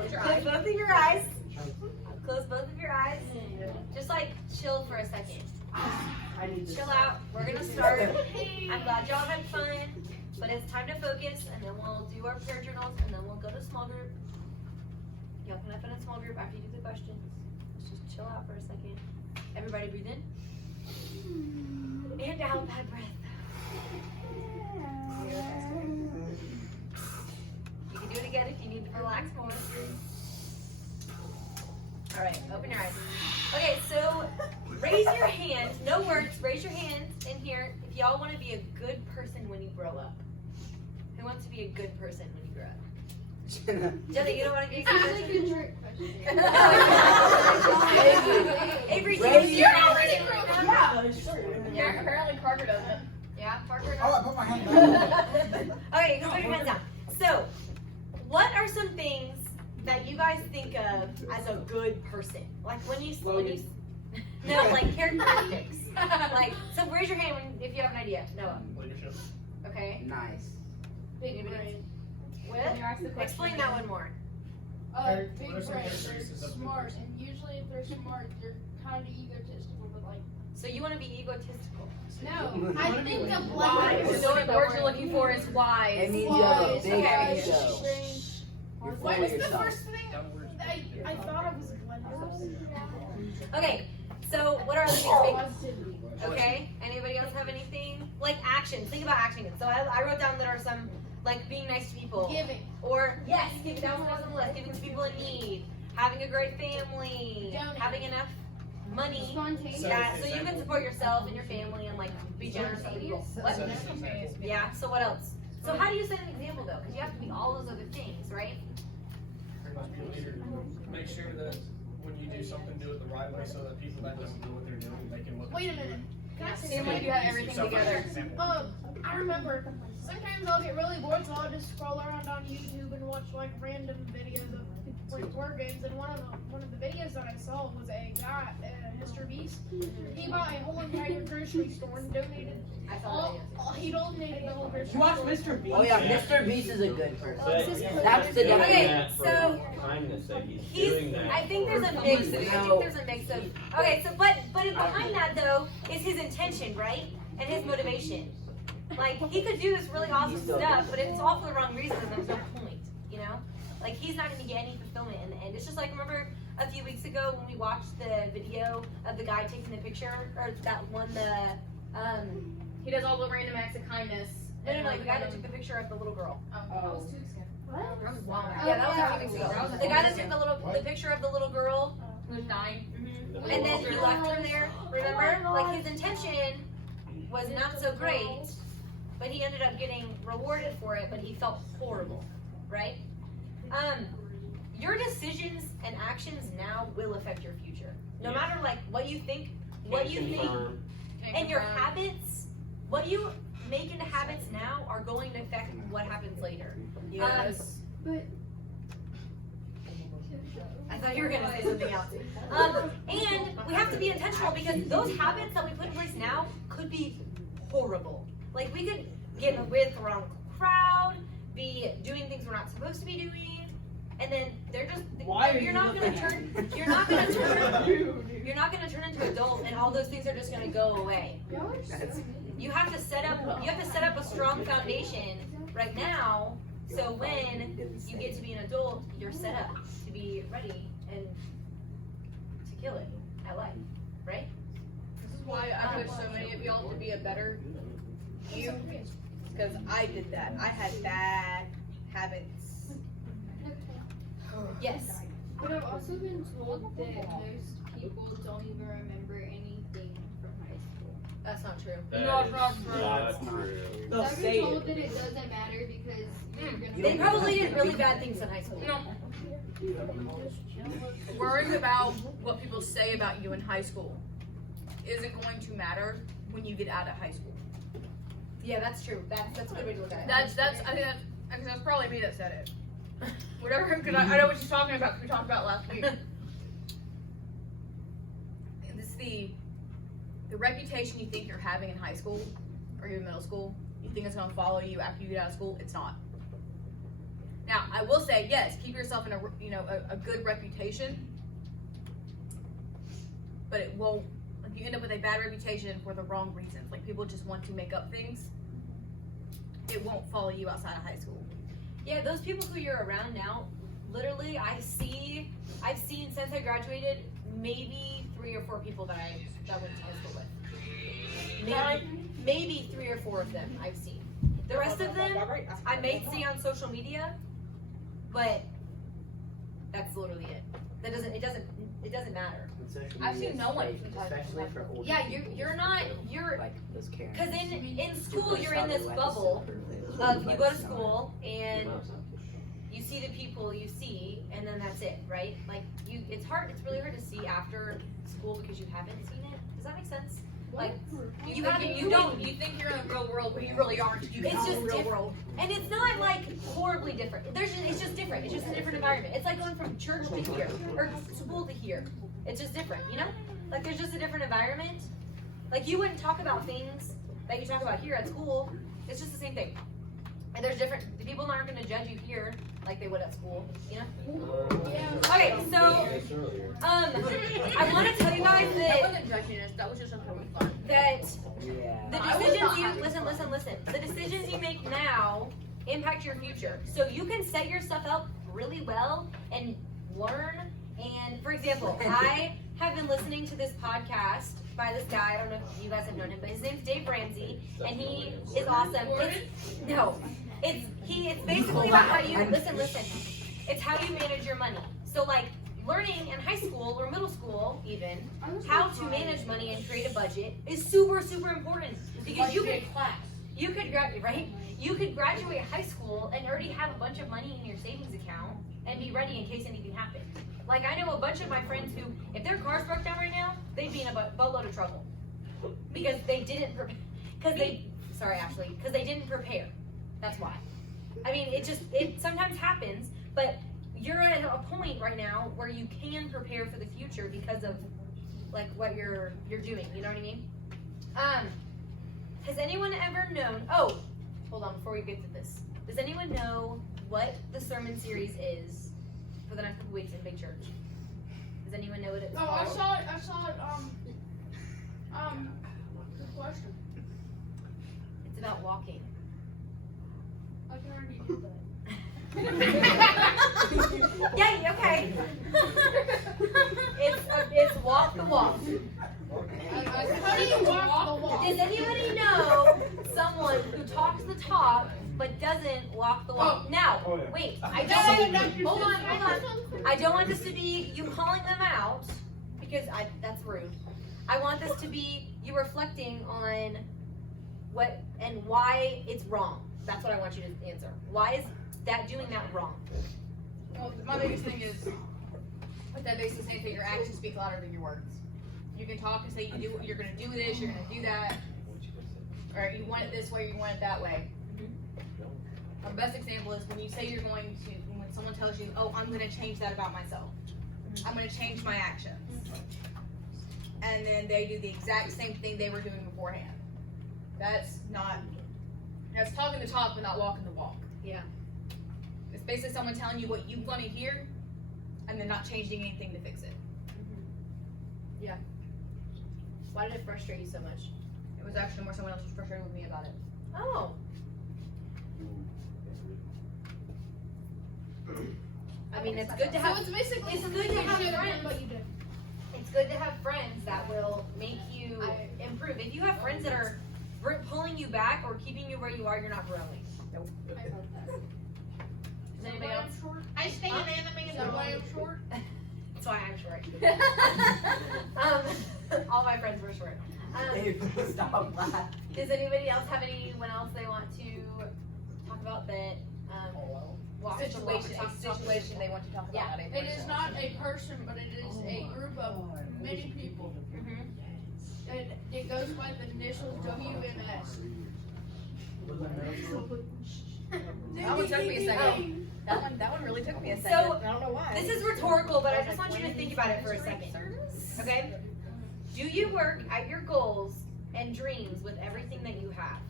Close your Close eyes. both of your eyes. Close both of your eyes. Just like chill for a second. Chill out. We're gonna start. I'm glad y'all had fun, but it's time to focus, and then we'll do our prayer journals, and then we'll go to small group. Y'all can have fun in small group after you do the questions. Let's just chill out for a second. Everybody breathe in. And out, bad breath. You can do it again if you need to relax more. All right, open your eyes. Okay, so raise your hand. No words. Raise your hands in here if y'all want to be a good person when you grow up. Who wants to be a good person when you grow up? Jenna, you don't want to be a good person? Avery, you're already grown up. Yeah, apparently Parker doesn't. Yeah, Parker. Oh, I put my hand down. Okay, you can put your hands down. So, what are some things that you guys think of as a good person? Like when you no, like characteristics. Like, so raise your hand if you have an idea. Noah. Leadership. Okay. Nice. Big brain. With? Explain that one more. Big brain, they're smart, and usually if they're smart, they're kind of egotistical, but like, So you want to be egotistical? no, I think the Wise. black So the word you're looking for is It wise. means you have a Wise, big okay. ego. You're full What of was the yourself. first thing I thought of was Glenn. Okay. So what are other things? Positivity. Okay. Anybody else have anything? Like actions. Think about action. So I wrote down that are some like being nice to people. Giving. Or yes, giving. That was on the list. Giving to people in need. Having a great family. Donate. Having enough money. Spontaneous. Yeah, so you can support yourself and your family and like be generous to people. What? Yeah. So what else? So how do you set an example though? Because you have to be all those other things, right? Make sure that when you do something, do it the right way so that people that don't know what they're doing, they can look. Wait a minute. Can I say Seemed like something? you had everything together. I remember sometimes I'll get really bored, so I'll just scroll around on YouTube and watch like random videos of like war games. And one of the videos that I saw was a guy, Mr. Beast. He bought a whole entire grocery store and donated. I saw that. He donated the whole grocery You watch store. Mr. Beast? Oh yeah, Mr. Beast is a good person. That's the Doing Okay, that for so kindness sake. He's He's, doing that. I think there's a mix. I think there's a mix of. Okay, so but behind that though is his intention, right? And his motivation. Like he could do this really awesome stuff, but it's all for the wrong reasons. And there's no point, you know. Like he's not going to get any fulfillment in the end. It's just like remember a few weeks ago when we watched the video of the guy taking the picture, or that one He does all the random acts of kindness. no, the guy that took the picture of the little girl. That was 2 weeks ago. That was long. Yeah, that was a few weeks ago. The guy that took the picture of the little girl. Who was dying. And then he left her there, remember? Like his intention was not so great, but he ended up getting rewarded for it, but he felt horrible, right? Your decisions and actions now will affect your future. No matter like what you think, and your habits, what you make into habits now are going to affect what happens later. Yes. I thought you were going to say something else. And we have to be intentional because those habits that we put in place now could be horrible. Like we could get with the wrong crowd, be doing things we're not supposed to be doing, and then they're just you're not going to turn into an adult, and all those things are just going to go away. You have to set up a strong foundation right now. So when you get to be an adult, you're set up to be ready and to kill it at life, right? This is why I push so many of y'all to be a better you. Because I did that. I had bad habits. Yes. But I've also been told that most people don't even remember anything from high school. That's not true. That No, is it's not true. not true. They'll I've say been told it. that it doesn't matter because you're gonna. They probably did really bad things in high school. No. Worrying about what people say about you in high school isn't going to matter when you get out of high school. Yeah, that's true. That's a good way to look at it. I think that's probably me that said it. Whatever, because I know what she's talking about. 'Cause we talked about last week. It's the reputation you think you're having in high school or even middle school. You think it's gonna follow you after you get out of school. It's not. Now, I will say, yes, keep yourself in a good reputation, but it won't. Like, you end up with a bad reputation for the wrong reasons. Like, people just want to make up things. It won't follow you outside of high school. Yeah, those people who you're around now, literally, I've seen since I graduated, maybe 3 or 4 people that I went to high school with. Maybe 3 or 4 of them I've seen. The rest of them, I may see on social media, but that's literally it. It doesn't matter. I've seen no one from especially for older Yeah, people, you're not, like those Karens. because in school you're in this bubble of you go to school and you see the people you see and then that's it, right? Like it's really hard to see after school because you haven't seen it. Does that make sense? Like you think you're in a real world, but you really aren't. You It's know just the real different. world. And it's not like horribly different. It's just different. It's just a different environment. It's like going from church to here or school to here. It's just different, you know? Like there's just a different environment. Like you wouldn't talk about things that you talk about here at school. It's just the same thing. And there's different. The people aren't going to judge you here like they would at school, you know? Okay, so I want to tell you guys That wasn't judging us. That was just something fun. that Yeah. the decisions you listen. The decisions you make now impact your future. So you can set yourself up really well and learn. And for example, I have been listening to this podcast by this guy. I don't know if you guys have known him, but his name's Dave Ramsey, and he is awesome. It's basically about how you listen. It's how you manage your money. So like learning in high school or middle school even how to manage money and create a budget is super, super important because you could graduate high school and already have a bunch of money in your savings account and be ready in case anything happened. Like I know a bunch of my friends who, if their cars broke down right now, they'd be in a boatload of trouble because they didn't because they didn't prepare. That's why. I mean, it sometimes happens, but you're at a point right now where you can prepare for the future because of like what you're doing. You know what I mean? Has anyone ever known? Oh, hold on. Before we get to this, does anyone know what the sermon series is for the next couple weeks in Big Church? Does anyone know what it's Oh, called? I saw it. Good question. It's about walking. I can already do that. Yeah. Okay. It's walk the walk. How do you walk the walk? Does anybody know someone who talks the talk but doesn't walk the walk? Now, wait. Hold on. I don't want this to be you calling them out because that's rude. I want this to be you reflecting on what and why it's wrong. That's what I want you to answer. Why is doing that wrong? Well, my biggest thing is that basically saying that your actions speak louder than your words. You can talk and say you're going to do this, you're going to do that, or you want it this way, you want it that way. The best example is when you say you're going to, when someone tells you, oh, I'm going to change that about myself. I'm going to change my actions. And then they do the exact same thing they were doing beforehand. That's talking the talk but not walking the walk. Yeah. It's basically someone telling you what you want to hear and then not changing anything to fix it. Yeah. Why did it frustrate you so much? It was actually more someone else was frustrated with me about it. Oh. I mean, it's good to have. So it's basically It's good to have you should've done friends. what you did. It's good to have friends that will make you improve. If you have friends that are pulling you back or keeping you where you are, you're not growing. Does anybody else? I stay in anime and why I'm short. That's why I'm short. All my friends were short. Stop laughing. Does anybody else have anyone else they want to talk about that? Situation they want to talk about. Yeah. not a It is person. not a person, but it is a group of many people. Mm-hmm. And it goes by the initials WMS. That one took me a second. That one really took me a second. So, I don't know why. This is rhetorical, but I just want you to think about it for a second. Okay? Do you work at your goals and dreams with everything that you have?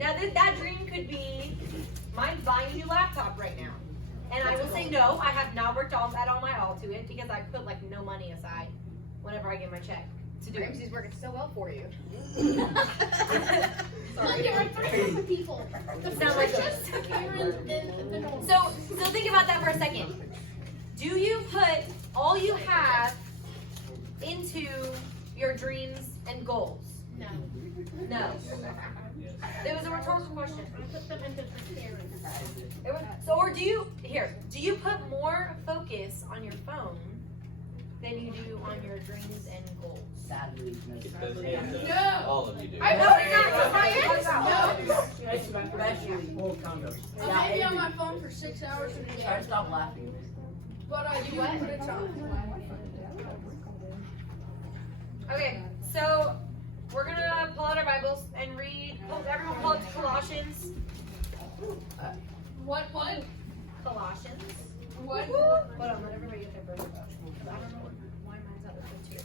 Now that dream could be, mine's buying a new laptop right now. And I will say no, I have not worked at all my all to it because I put like no money aside whenever I get my check to do it. Ramsey's working so well for you. Look, there are 3 different people. The Sound like Patricias, the Karens, and the Normans. So think about that for a second. Do you put all you have into your dreams and goals? No. No. It was a rhetorical question. I put them into the Karens. Or do you put more focus on your phone than you do on your dreams and goals? Sadly, No. All of you do. I No, voted you're not. for my ex. No. Especially full condoms. I may be on my phone for 6 hours in a Try day, to stop laughing. but I do put it on. Okay, so we're gonna pull out our Bibles and read. Everyone pull out Colossians. What? Colossians. What? Hold on, let everybody get their Bible out. I don't know why mine's out with the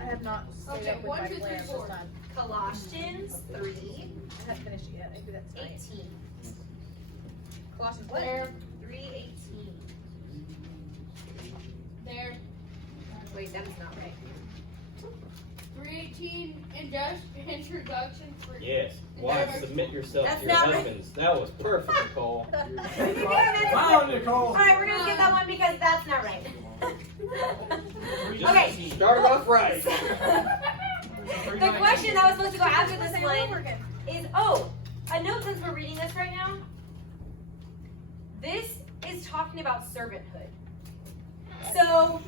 I have not stayed Okay, up with 1, my 2, 3, plans 4. this time. Colossians 3, I haven't finished it yet. Maybe that's tonight. 18. Colossians what? There. 3:18. There. Wait, that is not right. 3:18 introduction for. Yes. Wives, submit yourself That's to your not right. husbands. That was perfect, Nicole. Wow, Nicole. Alright, we're gonna skip that one because that's not right. Just Okay. Started off right. The question that was supposed to go after this one is, a note since we're reading this right now. This is talking about servanthood. So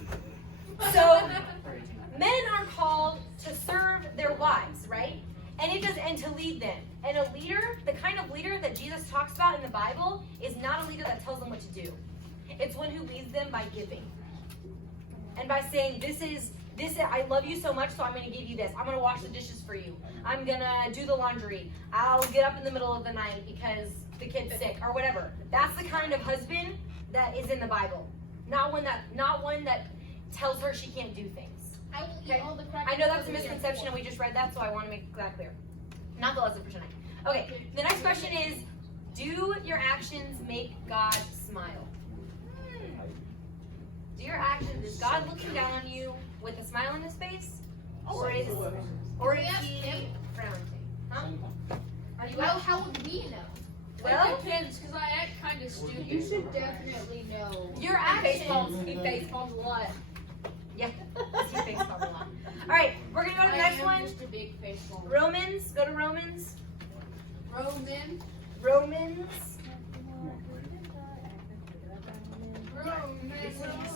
men are called to serve their wives, right? And to lead them. And a leader, the kind of leader that Jesus talks about in the Bible, is not a leader that tells them what to do. It's one who leads them by giving. And by saying, this is I love you so much, so I'm going to give you this. I'm going to wash the dishes for you. I'm going to do the laundry. I'll get up in the middle of the night because the kid's sick or whatever. That's the kind of husband that is in the Bible. Not one that tells her she can't do things. I will eat all the crackers. I know that's a misconception and we just read that, so I want to make that clear. Not the lesson for tonight. Okay, the next question is, do your actions make God smile? Do your actions, is God looking down on you with a smile on his face? Or is he frowning? Huh? Are you Well, how would we know? Well, It depends, because I act kind of stupid. You should definitely know. your actions. He face palms a lot. Yeah, he face palms a lot. Alright, we're gonna go to the next one. Just a big face palm. Romans, go to Romans. Roman. Romans.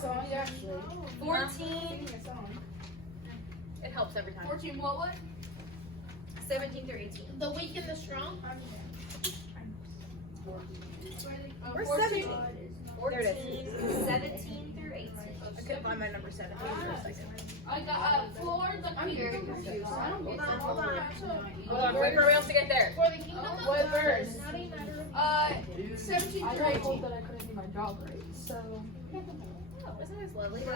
Song, actually. 14, It helps every time. 14 what? 17 through 18. The weak and the strong? Where's 14? 17? 14, There it 17 through 18. I couldn't find my number 17 for a second. I got for the I'm very kingdom. confused. I don't get that. Hold on. Hold on, wait for everybody else to get there. For the kingdom of What God verse? is not a matter of 17 I through got 18. told that I couldn't do my job right, so Wasn't this lovely? it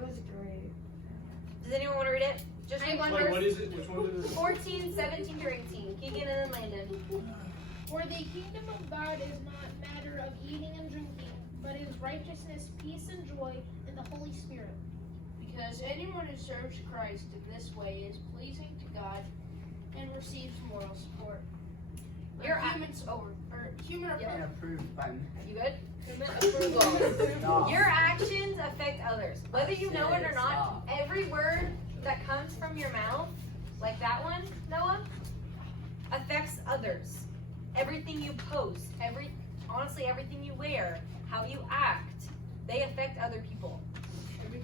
was great. Does anyone want to read it? Just read one Wait, what verse. is it? Which one is it? 14, 17 through 18. Keegan and then Landon. For the kingdom of God is not a matter of eating and drinking, but is righteousness, peace, and joy in the Holy Spirit. Because anyone who serves Christ in this way is pleasing to God and receives moral support. You're a- Human Yeah. approval. Approved by me. You good? Human approval. Stop. Your actions affect others. Whether you know it or not, Stop. every word that comes from your mouth, like that one, Noah, affects others. Everything you post, honestly, everything you wear, how you act, they affect other people.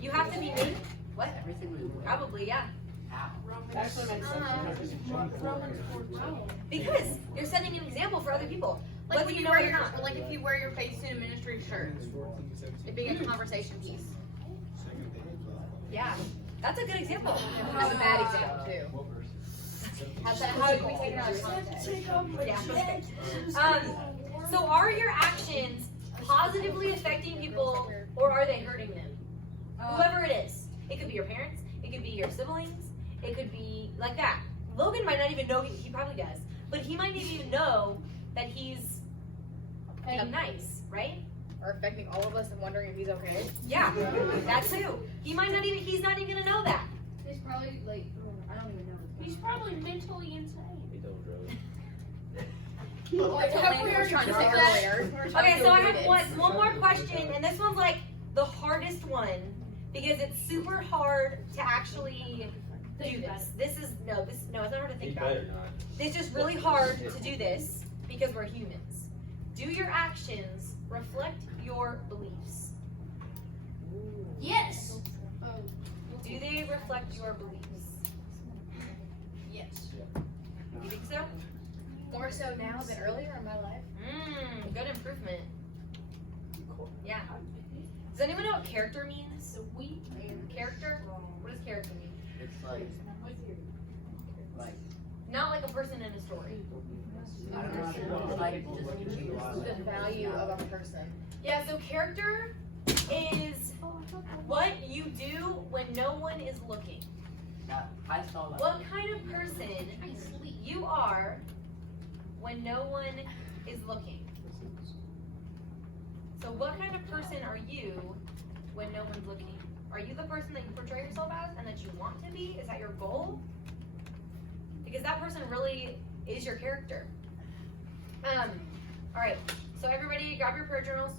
You have to be made. What? Everything we wear. Probably, yeah. How? Actually makes sense. Romans 14. Because you're setting an example for other people. Like Whether when you you know wear it or your, not. like if you wear your face suit and ministry shirt, it being a conversation piece. Yeah. That's a good example. That's a bad example too. How do we take it out of context? Yeah. So are your actions positively affecting people or are they hurting them? Whoever it is. It could be your parents. It could be your siblings. It could be like that. Logan might not even know, he probably does, but he might not even know that he's being nice, right? Or affecting all of us and wondering if he's okay. Yeah, that too. He's not even gonna know that. He's probably like, I don't even know. He's probably mentally insane. He don't really. Like how we were trying to say earlier. Okay, so I have one more question, and this one's like the hardest one because it's super hard to actually do this. It's not hard to He think about. better not. It's just really hard to do this because we're humans. Do your actions reflect your beliefs? Yes. Do they reflect your beliefs? Yes. You think so? More so now than earlier in my life. Good improvement. Yeah. Does anyone know what character means? Character? What does character mean? It's like, Not like a person in a story. I don't know, it's like just The value of a person. Yeah, so character is what you do when no one is looking. I saw that. What kind of person you are when no one is looking. So what kind of person are you when no one's looking? Are you the person that you portray yourself as and that you want to be? Is that your goal? Because that person really is your character. Alright, so everybody grab your prayer journals.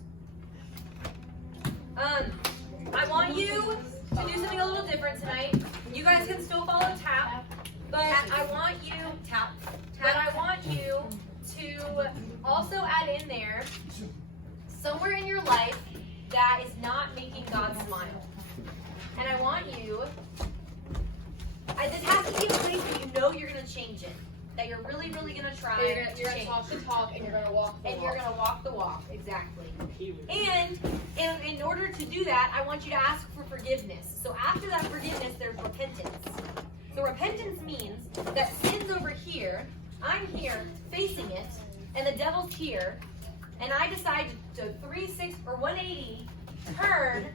I want you to do something a little different tonight. You guys can still follow tap, but I want you but I want you to also add in there somewhere in your life that is not making God smile. And I want you, this has to be a place that you know you're going to change it. That you're really, really going to try You're to gonna change. talk the talk and you're gonna walk the And walk. you're going to walk the walk, exactly. And in order to do that, I want you to ask for forgiveness. So after that forgiveness, there's repentance. So repentance means that sin's over here, I'm here facing it, and the devil's here, and I decide to 360 or 180 turn.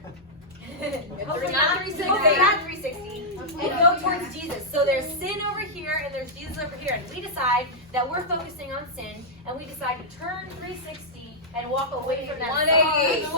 Hopefully not 360. Hopefully not 360. And go towards Jesus. So there's sin over here and there's Jesus over here. And we decide that we're focusing on sin, and we decide to turn 360 and walk away from that. 180. 180.